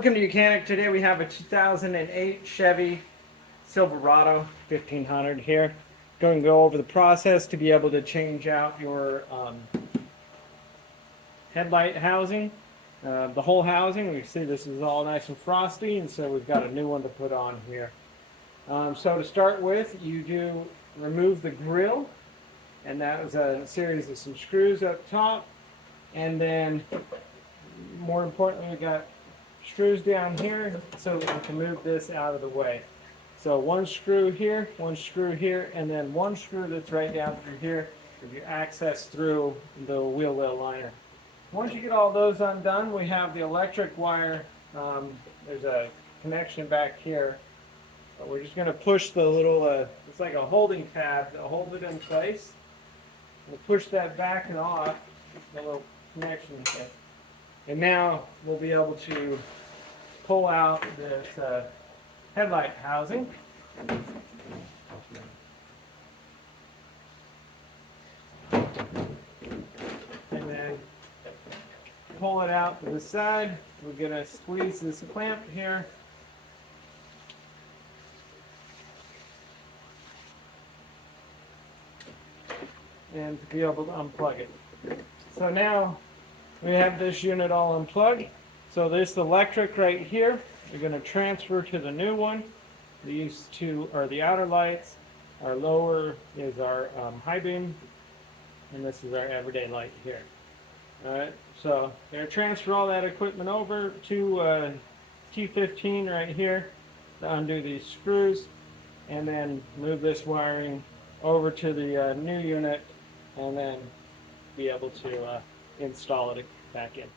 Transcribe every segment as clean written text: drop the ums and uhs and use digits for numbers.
Welcome to Mechanic. Today we have a 2008 Chevy Silverado 1500 here. Going to go over the process to be able to change out your headlight housing, the whole housing. We see this is all nice and frosty, and so we've got a new one to put on here. So to start with, you do remove the grille, and that was a series of some screws up top, and then more importantly, we got screws down here so we can move this out of the way. So one screw here, and then one screw that's right down through here for your access through the wheel well liner. Once you get all those undone, we have the electric wire. There's a connection back here. But we're just going to push the little, it's like a holding tab to hold it in place. We'll push that back and off, the little connection here. And now we'll be able to pull out this headlight housing. And then pull it out to the side. We're going to squeeze this clamp here. And to be able to unplug it. So now we have this unit all unplugged. So this electric right here, we're going to transfer to the new one. These two are the outer lights. Our lower is our high beam, and this is our everyday light here. All right, so we're going to transfer all that equipment over to T15 right here to undo these screws, and then move this wiring over to the new unit, and then be able to install it back in.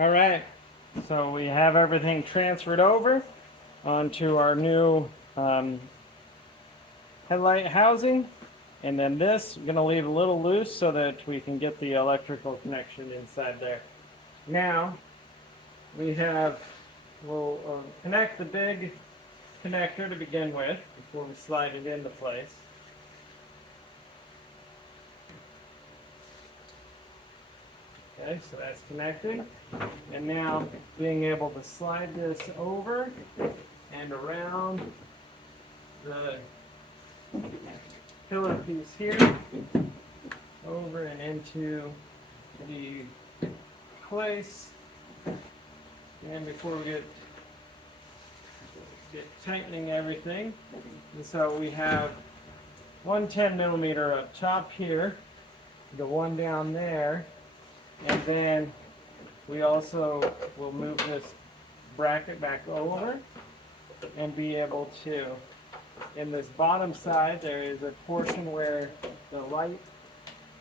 All right, so we have everything transferred over onto our new headlight housing, and then this I'm going to leave a little loose so that we can get the electrical connection inside there. Now we'll connect the big connector to begin with before we slide it into place. Okay, so that's connected. And now being able to slide this over and around the pillar piece here, over and into the place. And before we get tightening everything, and so we have one 10mm up top here, the one down there. And then we also will move this bracket back over and be able to, in this bottom side, there is a portion where the light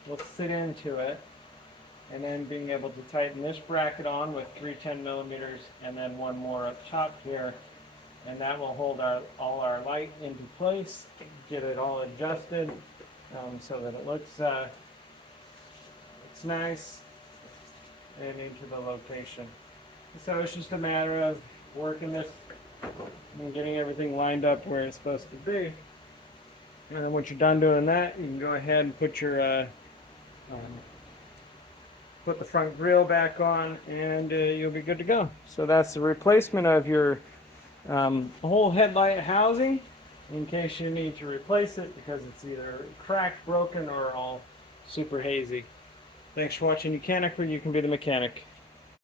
will sit into it, and then being able to tighten this bracket on with 3 10mm and then one more up top here, and that will hold all our light into place, get it all adjusted so that it looks nice and into the location. So it's just a matter of working this and getting everything lined up where it's supposed to be. And then once you're done doing that, you can go ahead and put your put the front grille back on, and you'll be good to go. So that's the replacement of your whole headlight housing, in case you need to replace it because it's either cracked, broken, or all super hazy. Thanks for watching Mechanic, where you can be the mechanic.